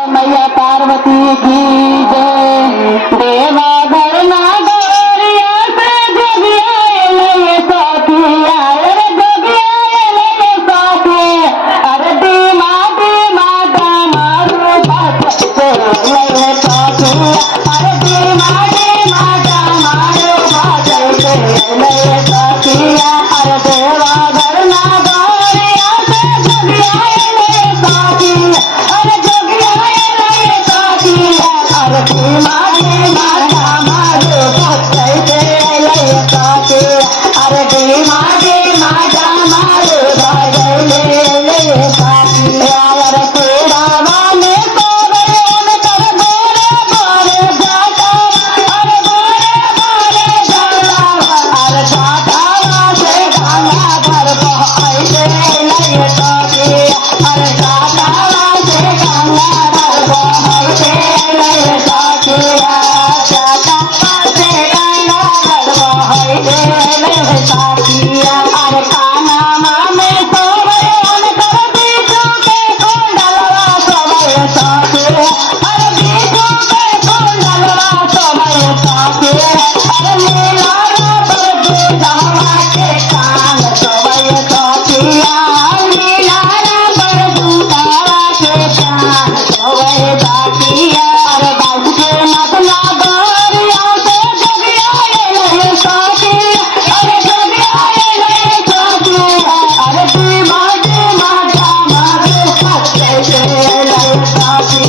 मैया पार्वती की जय। देवा घरना गौरिया से जोगिया लय साथिया रे जोगिया लय साथी अरे दीमा दामारू बात से लय साथिया अरे दीमा दामारू बात से लय साथिया अरे देवा घरना गौरिया से जोगिया लय साथी अरे जोगिया अरे दीमा दामारू बात से लय साथी अरे दीमा दामारू बात से लय साथी अरे तेरा वाले सोवन कर गोरे गोरे जाता अरे गोरे गोरे जाता अरे जाता से गंगा भर ऐसे लय साथी अरे जाता से गंगा भर ऐसे लय साथी जाता से गंगा भर ऐसे लय साथी अरे काना मामे सोवन कर बीजू के कुंडलवा सोवय साथी अरे बीजू के कुंडलवा सोवय साथी अरे लीला पर दूधवा के कान सोवय साथी लीला पर दूधवा के कान सोवय साथी अरे बाबू के नथना गोरिया से जोगिया लय साथी अरे जोगिया लय साथी अरे दीमा दामारू बात से लय साथी